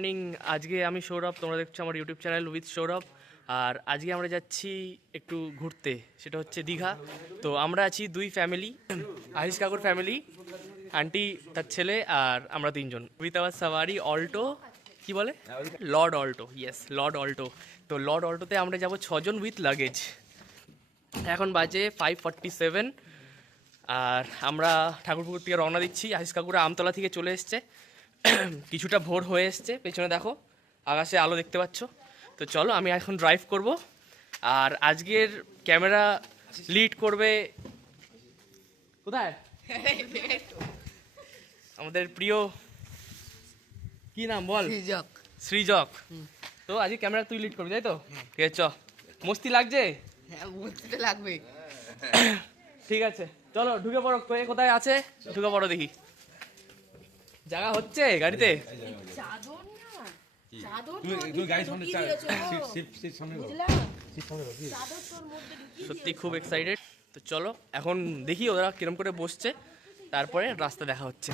Morning. আজকে আমি সৌরভ, তোমরা দেখছো আমার ইউটিউব চ্যানেল উইথ সৌরভ। আর আজকে আমরা যাচ্ছি একটু ঘুরতে, সেটা হচ্ছে দীঘা। তো আমরা আছি দুই ফ্যামিলি, আহিস কাকুর ফ্যামিলি, আন্টি তার ছেলে আর আমরা তিনজন। উইথ আওয়ার সাওয়ারি অল্টো, কি বলে Lord Alto, yes Lord Alto. তো লর্ড অল্টোতে আমরা যাব 6 জন উইথ লাগেজ। এখন বাজে 5:47 আর আমরা ঠাকুরপুকুর থেকে রওনা দিচ্ছি। আহিস কাকুরা আমতলা থেকে চলে এসছে, কিছুটা ভোর হয়ে এসছে। পেছনে দেখো আকাশে আলো দেখতে পাচ্ছ। তো চলো আমি এখন ড্রাইভ করব। আর আজকের ক্যামেরা লিড করবে কোথায় আমাদের প্রিয়, কি নাম বল? সৃজক। তো আজকে ক্যামেরা তুই লিড করবি, তাই তো? ঠিক আছে, চ। মস্তি লাগছে? হ্যাঁ, মস্তিটা লাগবে। ঠিক আছে, চলো ঢুকে পড়ো। কোথায় আছে ঢুকে পড়ো, দেখি জায়গা হচ্ছে গাড়িতে। সত্যি খুব এক্সাইটেড। তো চলো এখন দেখি ওরা কিরম করে বসছে, তারপরে রাস্তা দেখা হচ্ছে।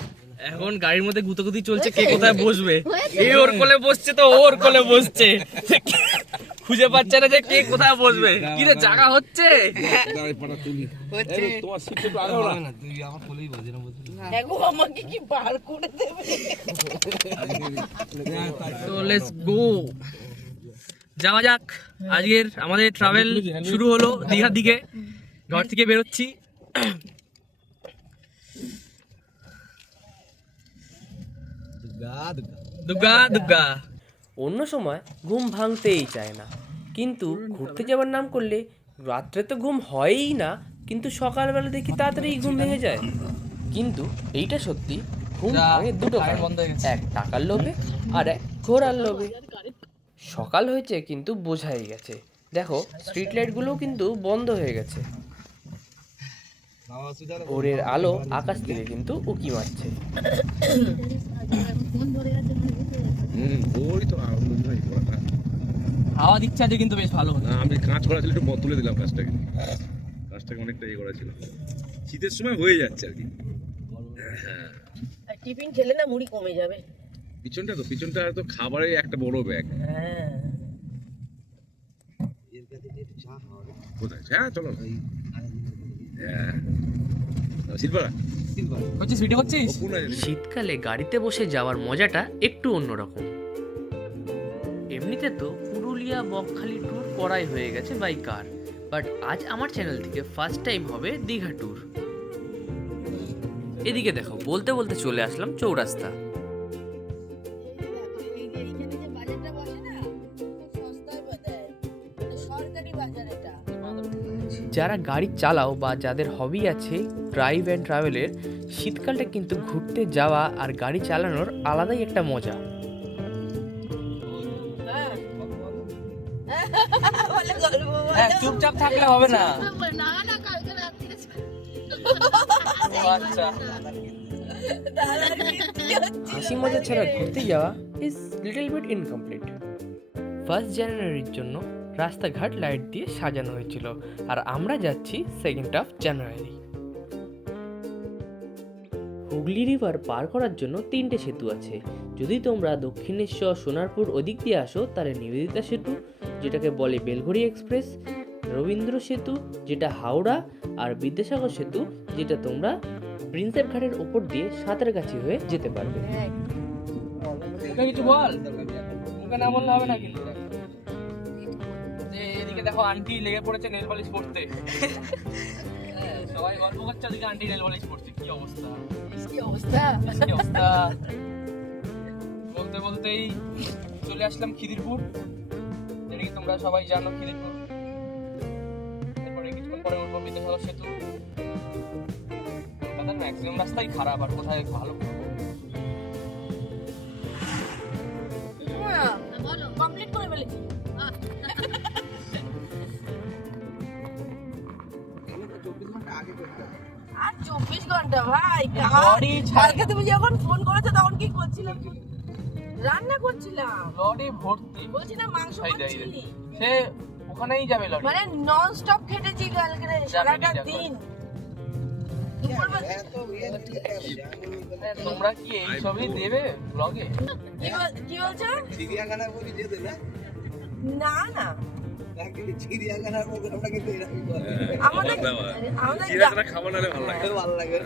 এখন গাড়ির মধ্যে গুতোগুতি চলছে, কে কোথায় বসবে। এ ওর কোলে বসছে তো ওর কোলে বসছে, খুঁজে পাচ্ছে না যে কে কোথায় বসবে। কি রে, জায়গা হচ্ছে? আমাকে কি বার করে দেবে? তো লেটস গো, যাওয়া যাক। আজকের আমাদের ট্রাভেল শুরু হলো দীঘার দিকে। ঘর থেকে বেরোচ্ছি। দুর্গা দুর্গা। অন্য সময় ঘুম ভাঙতেই চায় না, কিন্তু ঘুরতে যাওয়ার নাম করলে রাত্রে তো ঘুম হয়ই না, কিন্তু সকালবেলা দেখি তাড়াতাড়ি ঘুম ভেঙে যায়। কিন্তু এইটা সত্যি, ঘুম ভাঙে দুটো কারণে, এক টাকার লোভে আর এক ঘোরার লোভে। সকাল হয়েছে কিন্তু বোঝাই গেছে, দেখো স্ট্রিট লাইটগুলোও কিন্তু বন্ধ হয়ে গেছে। ভোরের আলো আকাশ থেকে কিন্তু উকি মারছে। হাওয়া দিচ্ছে আজকে কিন্তু বেশ ভালো। আমি কাঁচ করা ছিল, একটু তুলে দিলাম কাজটাকে অনেকটা ইয়ে করা ছিল। শীতের সময় হয়ে যাচ্ছে আর কি। টিফিন খেলে না মুড়ি কমে যাবে। পিছনটা তো খাবারের একটা বড় ব্যাগ। হ্যাঁ, কোথায়? হ্যাঁ চলো। শীতকালে গাড়িতে বসে যাওয়ার মজাটা একটু অন্যরকম। এমনিতে তো পুরুলিয়া বকখালি ট্যুর করাই হয়ে গেছে বাই কার, বাট আজ আমার চ্যানেল থেকে ফার্স্ট টাইম হবে দীঘা ট্যুর। এদিকে দেখো, বলতে বলতে চলে আসলাম চৌরাস্তা। যারা গাড়ি চালাও বা যাদের হবি আছে ড্রাইভ অ্যান্ড ট্রাভেলের, শীতকালটা কিন্তু ঘুরতে যাওয়া আর গাড়ি চালানোর আলাদাই একটা মজা। চুপচাপ থাকলে হবে না। হাসি মজা ছাড়া ঘুরতে যাওয়া ইজ লিটল বিট ইনকমপ্লিট। 1 জানুয়ারির জন্য রাস্তাঘাট লাইট দিয়ে সাজানো হয়েছিল, আর আমরা যাচ্ছি 2 জানুয়ারি। হুগলি রিভার পার করার জন্য 3টে সেতু আছে। যদি তোমরা দক্ষিণেশ্বর সোনারপুর ওদিক দিয়ে আসো, তাহলে নিবেদিতা সেতু, যেটাকে বলে বেলঘড়ি এক্সপ্রেস, রবীন্দ্র সেতু যেটা হাওড়া, আর বিদ্যাসাগর সেতু যেটা তোমরা প্রিন্সেপ ঘাটের ওপর দিয়ে সাঁতরাগাছি হয়ে যেতে পারবে। কিছু বল, মুখে না বললে হবে না। কিন্তু এদিকে দেখো আন্টি লেগে পড়েছে নেল পলিশ পড়তে। সবাই গল্প করছে, ওদিকে আন্টি নেল পলিশ পড়ছে। কি অবস্থা, কি অবস্থা। বলতে বলতেই চলে আসলাম খিদিরপুর, যেটা কি তোমরা সবাই জানো খিদিরপুর। এরপরে কিছুক্ষণ পরে উঠবো বিদ্যাসাগর সেতু। কলকাতার ম্যাক্সিমাম রাস্তাই খারাপ, আর কোথায় ভালো। কমপ্লিট করে ফেলেছি। আর 24 ঘন্টা ভাই। কালকে তুমি যখন ফোন করেছো তখন কি করছিলাম? রান্না করছিলাম। লরি ভর্তি, বলছি না মাংস করছিলি। সে ওখানেই যাবে লরি, মানে নন স্টপ খেটেছি কালকে সারাটা দিন। তোমরা কি এই সবই দেবে ব্লগে? কি বলছো? চিড়িয়াখানা বলি যেতে না না না চিড়িয়াখানার প্রোগ্রামটা কিন্তু এরকম করে আমাদের আমাদের চিড়িয়াখানা খাবার নালে ভালো লাগে। ভালো লাগে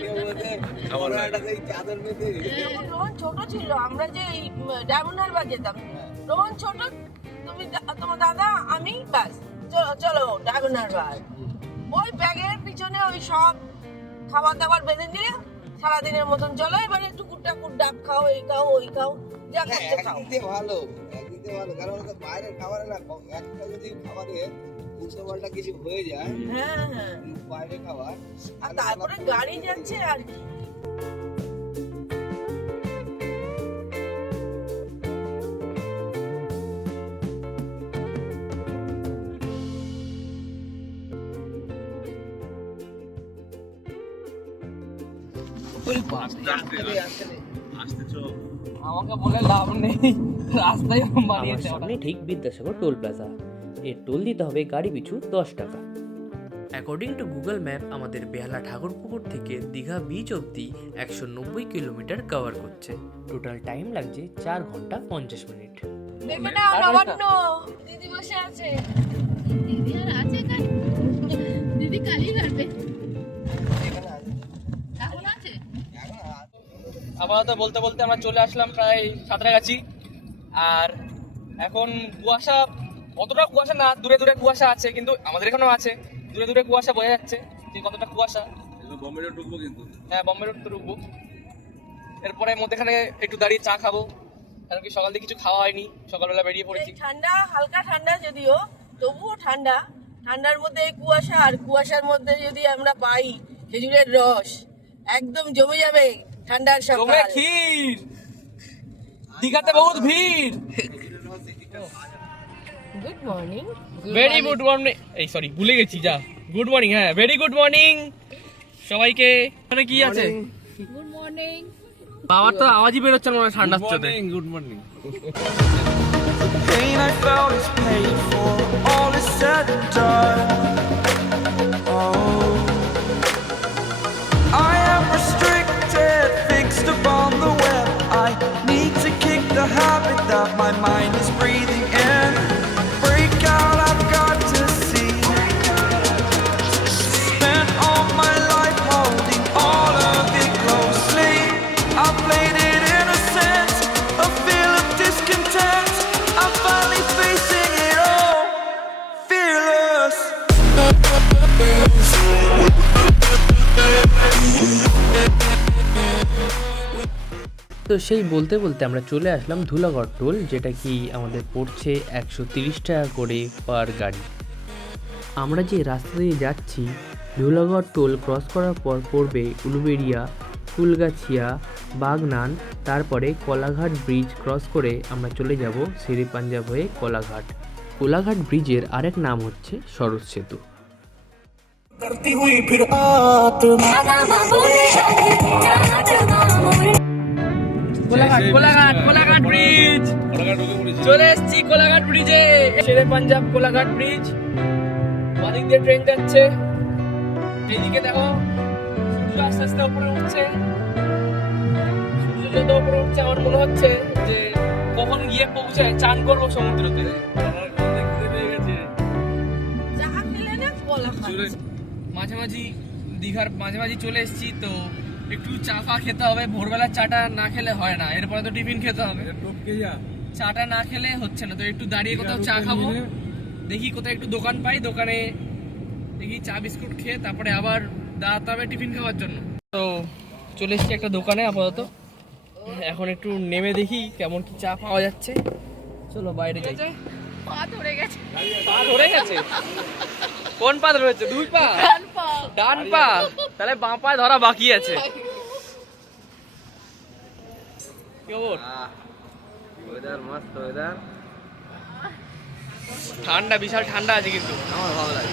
কেউ বলছে খাবার লাগে। একটা সেই চাদর পেতে যখন রোহন ছোট ছিল আমরা যে এই ডায়মন্ড হারবার যেতাম, রোহন ছোট, তুমি তোমার দাদা আমি, বাস চলো চলো ডায়মন্ড হারবার। ওই ব্যাগের পিছনে ওই সব খাবার দাবার বেঁধে নিয়ে সারাদিনের মতন চলো, এবার একটু কুট্টাকুট ডাব খাও, এই খাও ওই খাও, যা খাচ্ছে খাও। একদিকে ভালো একদিকে ভালো, কারণ ওটা বাইরের খাবারে না একটা যদি খাবারে উল্টো পাল্টা কিছু হয়ে যায় হ্যাঁ হ্যাঁ, বাইরে খাবার আর তারপরে গাড়ি যাচ্ছে আর কি। আসতে চো। আমাকে বলে লাভ নেই, রাস্তায় আমার বানিয়েছে। সামনে ঠিক বিদ্যাসাগর টোল প্লাজা। এর টোল দিতে হবে গাড়ি পিছু 10 টাকা। অ্যাকর্ডিং টু গুগল ম্যাপ আমাদের বেহালা ঠাকুরপুকুর থেকে দীঘা বিচ অবধি 190 কিলোমিটার কভার করছে। টোটাল টাইম লাগছে 4 ঘন্টা 50 মিনিট। দেখে নাও নবান্ন দিদি বসে আছে। দিদি আর আছে কাল, দিদি কালই হাঁটবে। এখন আছে? আপাতত বলতে বলতে আমরা চলে আসলাম প্রায় সাঁতরাগাছি। আর এখন কুয়াশা, অতটা কুয়াশা না, দূরে দূরে কুয়াশা আছে, কিন্তু আমাদের এখানেও আছে, দূরে দূরে কুয়াশা বোঝা যাচ্ছে যে কতটা কুয়াশা। এবার বোম্বে রোড ঢুকবো কিন্তু। হ্যাঁ, বম্বে রোড তো ঢুকবো। এরপরে মধ্যেখানে একটু দাঁড়িয়ে চা খাবো, কারণ কি সকাল থেকে কিছু খাওয়া হয়নি, সকালবেলা বেরিয়ে পড়েছি। এই ঠান্ডা, হালকা ঠান্ডা যদিও, তবুও ঠান্ডা। ঠান্ডার মধ্যে এই কুয়াশা, আর কুয়াশার মধ্যে যদি আমরা পাই খেজুরের রস, একদম জমে যাবে ঠান্ডার তোমরা সকাল। ক্ষীর, দীঘাতে বহুত ভিড়। Good morning. Very good morning, এই সরি ভুলে গেছি, যা গুড মর্নিং। হ্যাঁ, ভেরি গুড মর্নিং সবাইকে। এখানে কি আছে? Good morning. বাবার তো আওয়াজই বেরোচ্ছে না ঠান্ডার চোতে। Good morning. Pain I felt is paid for, all is said and done. Oh, I am restricted, fixed upon the web. I need to kick the habit that my mind is breathing in. Break out, I've got to see. Spent all my life holding all of it closely. I played it innocent, a feel of discontent. I'm finally facing it all, fearless. তো সেই বলতে বলতে আমরা চলে আসলাম Dhulagarh toll, যেটা কি আমাদের পড়ছে 130 টাকা করে পার গাড়ি। আমরা যে রাস্তা দিয়ে যাচ্ছি, ধুলাগড় টোল ক্রস করার পর পড়বে উলুবেড়িয়া, ফুলগাছিয়া, বাগনান, তারপরে কোলাঘাট ব্রিজ ক্রস করে আমরা চলে যাব শেরে পাঞ্জাব হয়ে কোলাঘাট। কোলাঘাট ব্রিজের আরেক নাম হচ্ছে সরস সেতু। কোলাঘাট কোলাঘাট কোলাঘাট ব্রিজ, কোলাঘাট ঢুকে পড়েছি। চলে এসেছি কোলাঘাট ব্রিজে। শেরে পাঞ্জাব কোলাঘাট ব্রিজ, বাদিক দিয়ে ট্রেন যাচ্ছে। এইদিকে দেখো সূর্য আস্তে আস্তে উপরে উঠছে। সূর্য যত উপরে উঠছে আমার মনে হচ্ছে যে কখন গিয়ে পৌঁছায় চান করবো সমুদ্রতে। আমার কোথায় খিদে পেয়ে গেছে। চা খেলে না কলা খাও। চলে মাঝামাঝি দীঘার মাঝামাঝি চলে এসেছি, তো একটু চা ফা খেতে হবে। ভোরবেলা চাটা না খেলে হয় না, এরপরে তো টিফিন খেতে হবে। টপকে যা। চাটা না খেলে হচ্ছে না, তো একটু দাঁড়িয়ে কোথাও চা খাবো। দেখি কোথায় একটু দোকান পাই, দোকানে দেখি চা বিস্কুট খেয়ে তারপরে আবার দাঁড়াতে হবে টিফিন খাওয়ার জন্য। তো চলে এসেছি একটা দোকানে আপাতত, এখন একটু নেমে দেখি কেমন কি চা পাওয়া যাচ্ছে। চলো বাইরে যাই। পা ধরে গেছে। পা ধরে গেছে? কোন পা ধরেছে? দুই পা? ডান পা। ডান পা? তাহলে বাঁ পায়ে ধরা বাকি আছে। কি খবর? ওয়েদার মস্ত ওয়েদার, ঠান্ডা, বিশাল ঠান্ডা আছে কিন্তু। আমার ভালো লাগে।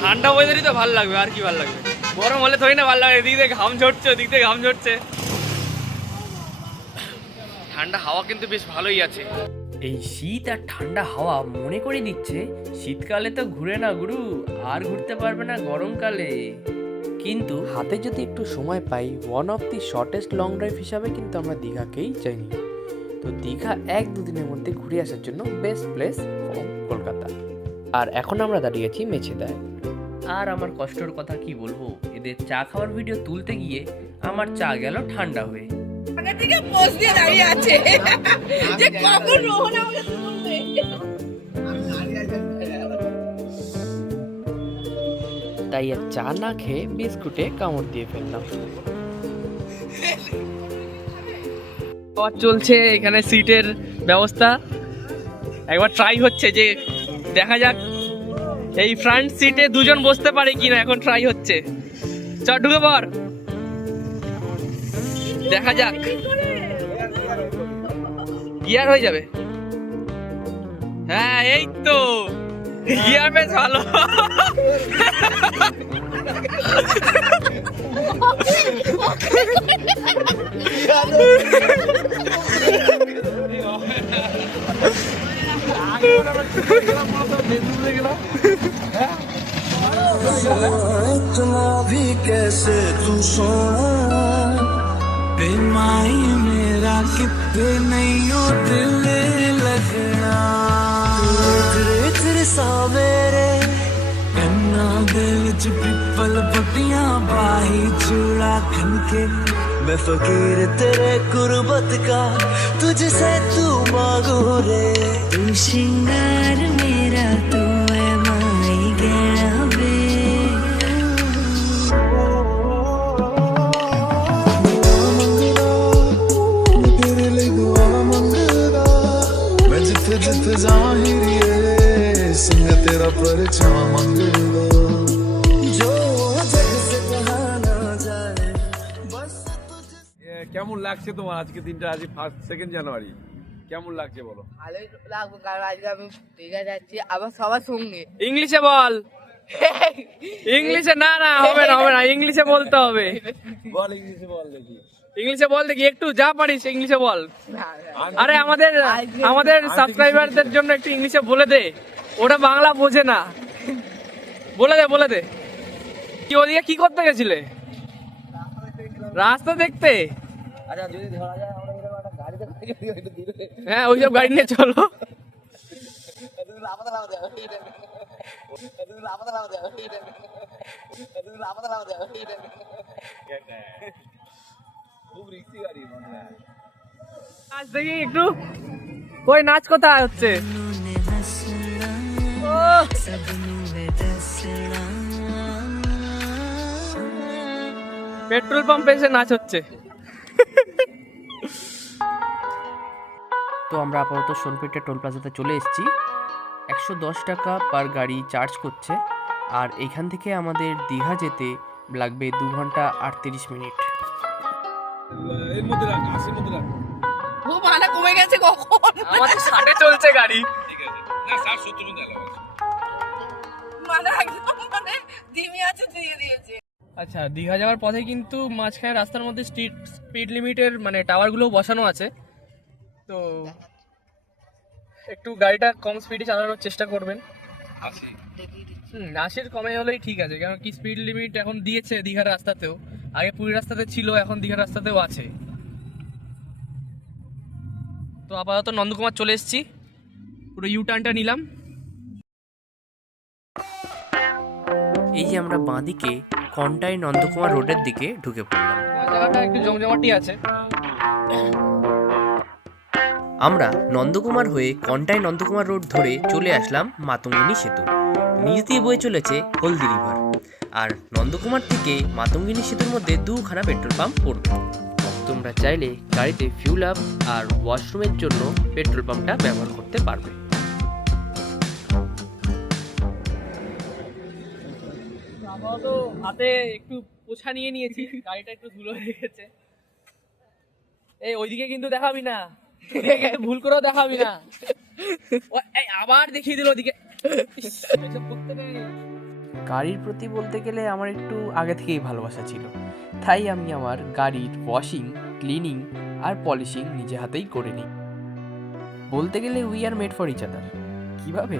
ঠান্ডা ওয়েদারই তো ভালো লাগবে, আর কি ভালো লাগবে? গরম হলে থোড়ি না ভালো লাগবে। এদিক দিয়ে ঘাম ঝরছে, ওদিক দিয়ে ঘাম ঝরছে। ঠান্ডা হাওয়া কিন্তু বেশ ভালোই আছে। এই শীত আর ঠান্ডা হাওয়া মনে করে দিচ্ছে শীতকালে তো ঘুরে না গুরু, আর ঘুরতে পারবে না গরমকালে। কিন্তু হাতে যদি একটু সময় পাই, one of the shortest long drive হিসাবে কিন্তু আমরা দীঘাকেই চাইনি। তো দীঘা 1-2 দিনের মধ্যে ঘুরে আসার জন্য বেস্ট প্লেস ফ্রম কলকাতা। আর এখন আমরা দাঁড়িয়েছি মেছেদায়। আর আমার কষ্টের কথা কি বলবো, এদের চা খাওয়ার ভিডিও তুলতে গিয়ে আমার চা গেল ঠান্ডা হয়ে। আগে থেকে পোজ দিয়ে দাঁড়িয়ে আছে যে কখন রোহন আমাকে তুলবে। তাই আর চা না খেয়ে বিস্কুটে কামড় দিয়ে ফেললাম। আবার চলছে এখানে সিটের ব্যবস্থা, একবার ট্রাই হচ্ছে যে দেখা যাক এই ফ্রন্ট সিটে দুজন বসতে পারে কিনা, এখন ট্রাই হচ্ছে। চল ঢুকে পর, দেখা যাক। গিয়ার হয়ে যাবে, হ্যাঁ এই তো গিয়ার বেশ ভালো। इतना भी कैसे तू सोना बेमाई मेरा कितने नहीं हो दिल लगना तेरे तेरे सावेरे कन्ना दे विच पिपल पट्टियां बाही चूड़ा खनके मैं फकीर तेरे गुरबत का तुझसे तू मांगू रे तू श्रृंगार मेरा तू है माई गहना वे तेरे लिए दुआ मंगदा मैं जिथे जिथे जाहिरिए संग तेरा परछावा मंगदा जो जग से कहा ना जाए बस কেমন লাগছে তোমার আজকে দিনটা? আজ 2 জানুয়ারি, কেমন লাগছে বলো? ভালোই লাগবে, কারণ আজকে আমি দীঘা যাচ্ছি আবার সবার সঙ্গে। ইংলিশে বল, ইংলিশে না না হবে না হবে না, ইংলিশে বলতে হবে। বল ইংলিশে বল দেখি, ইংলিশে বল দেখি, একটু যা পারিস ইংলিশে বল। আরে আমাদের সাবস্ক্রাইবারদের জন্য একটু ইংলিশে বলে দে, ওটা বাংলা বোঝে না। বলে দে কি ওদিকে কি করতে গেছিলে? রাস্তা দেখতে? আচ্ছা যদি ধরা যায় আমরা এরকম একটা গাড়িতে করে একটু দূরে হ্যাঁ ওইসব গাড়ি নিয়ে চলো। তুমি লাপাতা লাও দাও তুমি লাপাতা লাও দাও তুমি লাপাতা লাও দাও খুব রিস্কি গাড়ি মনে হয়। নাচ দেখি একটু, কই নাচ কোথায় হচ্ছে? পেট্রোল পাম্পে এসে নাচ হচ্ছে। তো আমরা আপাতত সোনপেটে টোল প্লাজাতে চলে এসেছি। 110 টাকা পার গাড়ি চার্জ করছে, আর এখান থেকে আমাদের দীঘা যেতে লাগবে 2 ঘন্টা 38 মিনিট। এর মধ্যে রাখ, 80 মধ্যে রাখ। ও ভাড়া কমে গেছে কখন? আমাদের 60-এ চলছে গাড়ি। ঠিক আছে, না 60-70 মধ্যে এলাও আছে। মানে একদম মানে দিমি আছে দিয়ে দিয়েছে। আচ্ছা, দীঘা যাওয়ার পথে কিন্তু মাঝখানে রাস্তার মধ্যে স্পিড লিমিটের মানে টাওয়ারগুলো বসানো আছে, তো একটু গাড়িটা কম স্পিডে চালানোর চেষ্টা করবেন। 80-এর কমে হলেই ঠিক আছে, কারণ কি স্পিড লিমিট এখন দিয়েছে দীঘার রাস্তাতেও, আগে পুরী রাস্তাতে ছিল, এখন দীঘার রাস্তাতেও আছে। তো আপাতত নন্দকুমার চলে এসেছি, পুরো ইউ টার্নটা নিলাম। এই যে আমরা বাঁদিকে কন্টাই নন্দকুমার রোডের দিকে ঢুকে পড়লাম। জায়গাটা একটু জমজমাটি আছে। আমরা নন্দকুমার হয়ে কন্টাই নন্দকুমার রোড ধরে চলে আসলাম মাতঙ্গিনী সেতু। নিচ দিয়ে বয়ে চলেছে হলদি রিভার, আর নন্দকুমার থেকে মাতঙ্গিনী সেতুর মধ্যে 2খানা পেট্রোল পাম্প পড়বে। তোমরা চাইলে গাড়িতে ফিউল আপ আর ওয়াশরুমের জন্য পেট্রোল পাম্পটা ব্যবহার করতে পারবে। আপাতত হাতে একটু পোছা নিয়ে নিয়েছি, গাড়িটা একটু ধুলো হয়ে গেছে। এই ওইদিকে কিন্তু দেখাবি না, ভুল করেও দেখাবি না। এই আবার দেখিয়ে দিল ওদিকে। এসব করতে নেই। গাড়ির প্রতি বলতে গেলে আমার একটু আগে থেকেই ভালোবাসা ছিল, তাই আমি আমার গাড়ির ওয়াশিং, ক্লিনিং আর পলিশিং নিজে হাতেই করে নিই। বলতে গেলে we are made for each other. কীভাবে?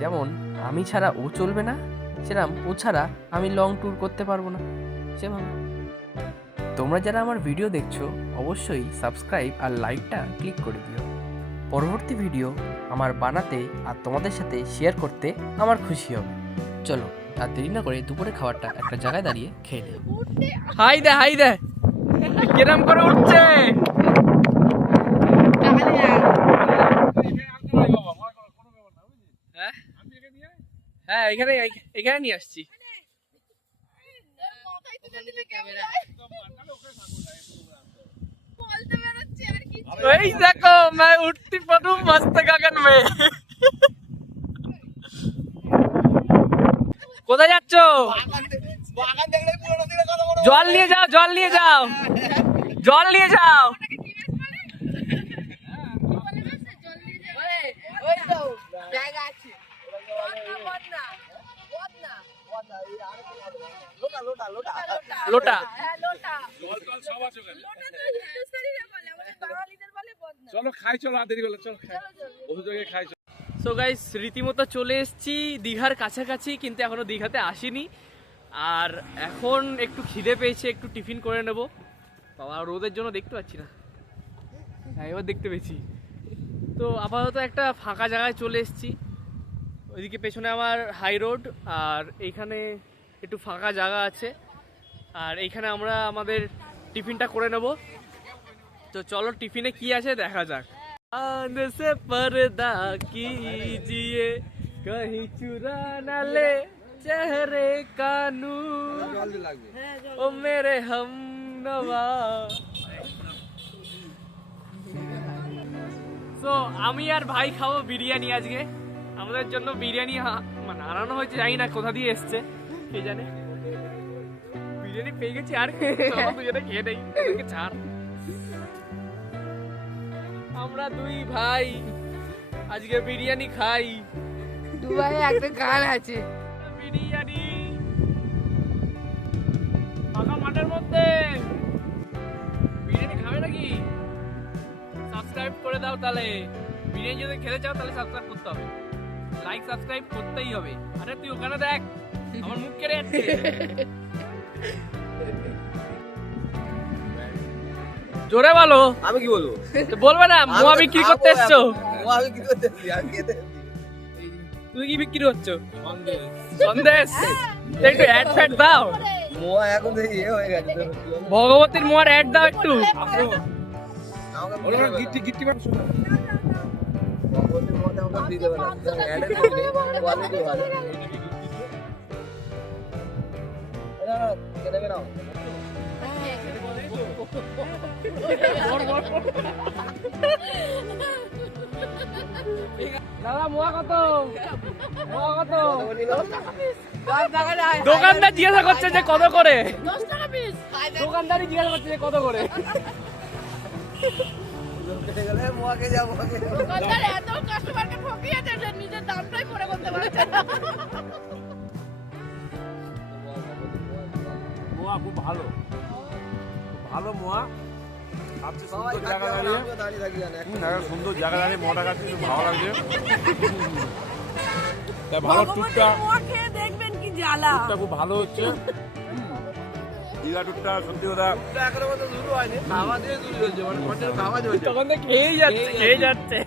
যেমন আমি ছাড়া ও চলবে না, সেরকম ও ছাড়া আমি লং ট্যুর করতে পারবো না সেভাবে। তোমরা যারা আমার ভিডিও দেখছো অবশ্যই সাবস্ক্রাইব আর লাইকটা ক্লিক করে দিও। পরবর্তী ভিডিও আমার বানাতে আর তোমাদের সাথে শেয়ার করতে আমার খুশি হবে। চলো আর দেরি না করে দুপুরে খাবারটা একটা জায়গায় দাঁড়িয়ে খেয়ে নিই। হাই দে কিরম করে উঠছে। হ্যাঁ এখানে নিয়ে আসছি। এই দেখো मैं उठती पड़ू मस्त गगन में। কোথায় যাচ্ছ? জল নিয়ে যাও ওই তো জায়গা আছে। লোটা হ্যাঁ, লোটা। চলো খাই, চলো আর দেরি হলো, চলো খাই, ওষুধ জায়গায় খাই। সো গাইস রীতিমতো চলে এসেছি দীঘার কাছাকাছি, কিন্তু এখনো দীঘাতে আসিনি। আর এখন একটু খিদে পেয়েছে, একটু টিফিন করে নেব। বাবা রোদের জন্য দেখতে পাচ্ছি না, হ্যাঁ এবার দেখতে পেয়েছি। তো আপাতত একটা ফাঁকা জায়গায় চলে এসেছি। ওইদিকে পেছনে আমার হাই রোড, আর এইখানে একটু ফাঁকা জায়গা আছে। আর এইখানে আমরা আমাদের টিফিনটা করে নেব। তো চলো টিফিনে কি আছে দেখা যাক। चांद से पर्दा कीजिए कहीं चुरा न ले चेहरे का नूर ओ मेरे हमनवा। সো আমি আর ভাই খাবো বিরিয়ানি আজকে। আমাদের জন্য বিরিয়ানি মানে আনানো হয়েছে, জানি না কোথা দিয়ে এসছে কে জানে। বিরিয়ানি পেয়ে গেছি, আর দুজনে খেয়ে নেই, ওদেরকে ছাড়। আমরা দুই ভাই আজকে বিরিয়ানি খাই। দুবাই একটা গান আছে, বিরিয়ানি ফাঁকা মাঠের মধ্যে। বিরিয়ানি খাবে নাকি? সাবস্ক্রাইব করে দাও তাহলে। বিরিয়ানি যদি খেতে চাও তাহলে সাবস্ক্রাইব করতে হবে, লাইক সাবস্ক্রাইব করতেই হবে। আরে তুই ওখানে দেখ, আমার মুখ কেড়ে যাচ্ছে। জোরে বলো। আমি কি বলবো? বলবে না মোয়া বিক্রি করতে এসছো? আমি কি করতে এসেছি? আমি খেতে এসেছি। তুমি কি বিক্রি করছো? সন্দেশ। একটু অ্যাড ফ্যাড দাও। মোয়া এখন থেকে ইয়ে হয়ে গেছে তো। ভগবতীর মোয়ার অ্যাড দাও একটু। আমাকে বলো না, গিট্টি মাংস না। ভগবতীর মোয়াটা আমাকে দিয়ে দেবে না। অ্যাড এর মধ্যে কোয়ালিটি ভালো। কেটে নাও। দাদা মোয়া কত? মোয়া কত? দোকানদার দোকানদার জিজ্ঞাসা করছে যে কত করে। দোকানদারই জিজ্ঞাসা করছে যে কত করে। কেটে গেলে মোয়াকে যাবো। এত কাস্টমারকে ঠকিয়েছে যে নিজের দামটাই মনে করতে পারছে না। মোয়া খুব ভালো, ভালো মোয়া। সবচেয়ে সুন্দর জায়গা দাঁড়িয়ে থাকি জানে। সুন্দর জায়গা দাঁড়িয়ে মোয়াটা খাচ্ছি, খুব ভালো লাগছে। তাই ভালো টুকটা খেয়ে দেখবেন কি জ্বালা। খুব ভালো হচ্ছে। দীঘা টুকটা সত্যি কথা এখনো পর্যন্ত শুরু হয়নি, খাওয়া দিয়ে শুরু হয়েছে, মানে কন্টিনিউ খাওয়া চলছে। তখন তো খেয়েই যাচ্ছে।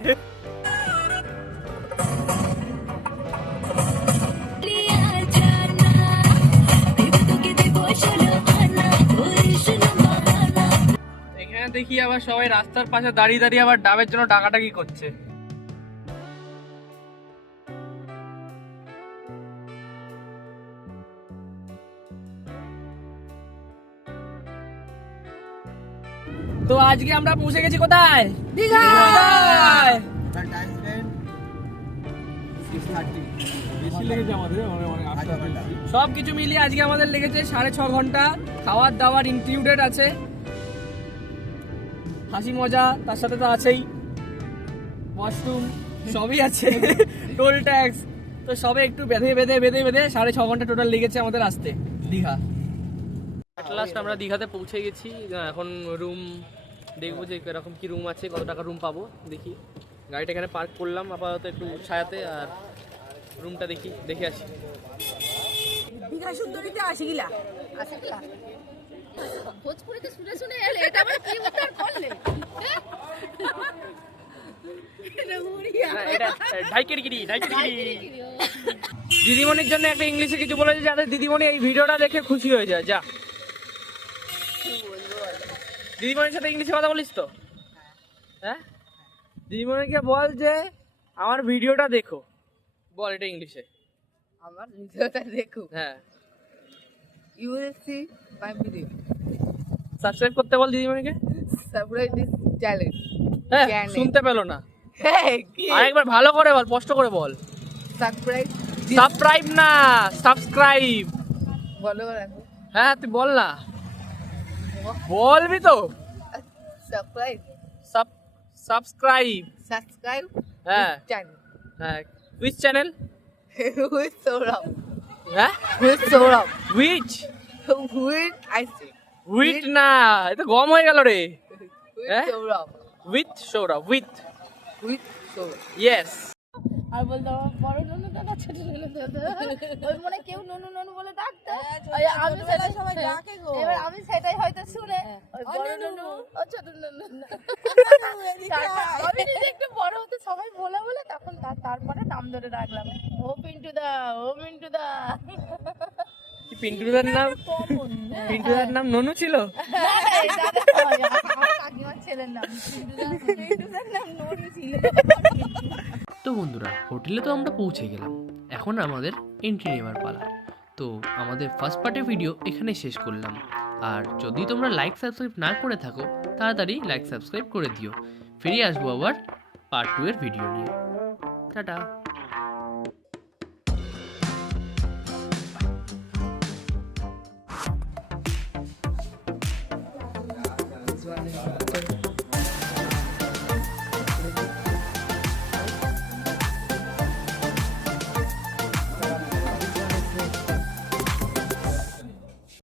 এখানে দেখি আবার সবাই রাস্তার পাশে দাঁড়িয়ে দাঁড়িয়ে আবার ডাবের জন্য ডাকাডাকি করছে। তো আজকে আমরা পৌঁছে গেছি কোথায়? দীঘায়। সবকিছু মিলিয়ে আজকে আমাদের লেগেছে 6.5 ঘন্টা। খাওয়ার দাওয়ার ইনক্লুডেড আছে, হাসি মজা তার সাথে তো আছেই, ওয়াশরুম সবই আছে, টোল ট্যাক্স, তো সবে একটু বেঁধে 6.5 ঘন্টা টোটাল লেগেছে আমাদের আসতে দীঘা। এট লাস্ট আমরা দীঘাতে পৌঁছে গেছি। এখন রুম দেখবো যে এরকম কি রুম আছে, কত টাকা রুম পাবো দেখি। গাড়িটা এখানে পার্ক করলাম আপাতত একটু ছায়াতে, আর রুমটা দেখে আসি। দীঘা সুন্দরীতে আসিলা ভোজপুরিতে শুনে শুনে এলে এটা আবার কি উত্তর করলে দিদিমণির জন্য একটা ইংলিশে কিছু বলেছে যাতে দিদিমণি এই ভিডিওটা দেখে খুশি হয়ে যায়। যা, দিদিমণির সাথে ইংলিশে কথা বলিস তো? হ্যাঁ, দিদিমণিকে বল যে আমার ভিডিওটা দেখো, বল এটা ইংলিশে। আমার ভিডিওটা দেখো, হ্যাঁ, you will see my video, subscribe করতে বল দিদিমণিকে। Subscribe this channel. হ্যাঁ, Channel. শুনতে পেলো না, হ্যাঁ, কি আরেকবার ভালো করে বল, স্পষ্ট করে বল। সাবস্ক্রাইব সাবস্ক্রাইব না, সাবস্ক্রাইব। বলো রাখো, হ্যাঁ, তুই বল না, বলবি তো। Subscribe subscribe. সাবস্ক্রাইব হ্যাঁ চ্যানেল হ্যাঁ, উইচ চ্যানেল? উইথ সৌরভ, হ্যাঁ, with Sourav, which? With I see with না, এটা গম হয়ে গেল রে। উইথ হ্যাঁ? Sourav, with Sourav, with, with Sourav. Yes. আর বলতো বড় ননু দাদা ছোট ননু দাদা ওই মনে কেউ ননু ননু বলে ডাকতো ওই আমি ছোটবেলায় সবাই ডাকে গো। এবার আমি সেটাই হয়তো শুনে ওই বড় ননু ও ছোট ননু তারপর আমি নিজে একটু বড় হতে সবাই বলে বলে তখন তারপরে নাম ধরে রাখলাম, ও পিন্টু দা, ও মিন্টু দা। কি পিন্টুদার নাম? পিন্টুদার নাম ননু ছিল? এই দাদা হয়, আমার কাকিমার ছেলের নাম পিন্টুদার নাম ননু ছিল। তো বন্ধুরা, হোটেলে তো আমরা পৌঁছে গেলাম, এখন আমাদের এন্ট্রি নেওয়ার পালা। তো আমাদের ফার্স্ট পার্টের ভিডিও এখানে শেষ করলাম। আর যদি তোমরা লাইক সাবস্ক্রাইব না করে থাকো, তাড়াতাড়ি লাইক সাবস্ক্রাইব করে দিও। ফিরে আসবো আবার পার্ট 2 এর ভিডিও নিয়ে। টাটা।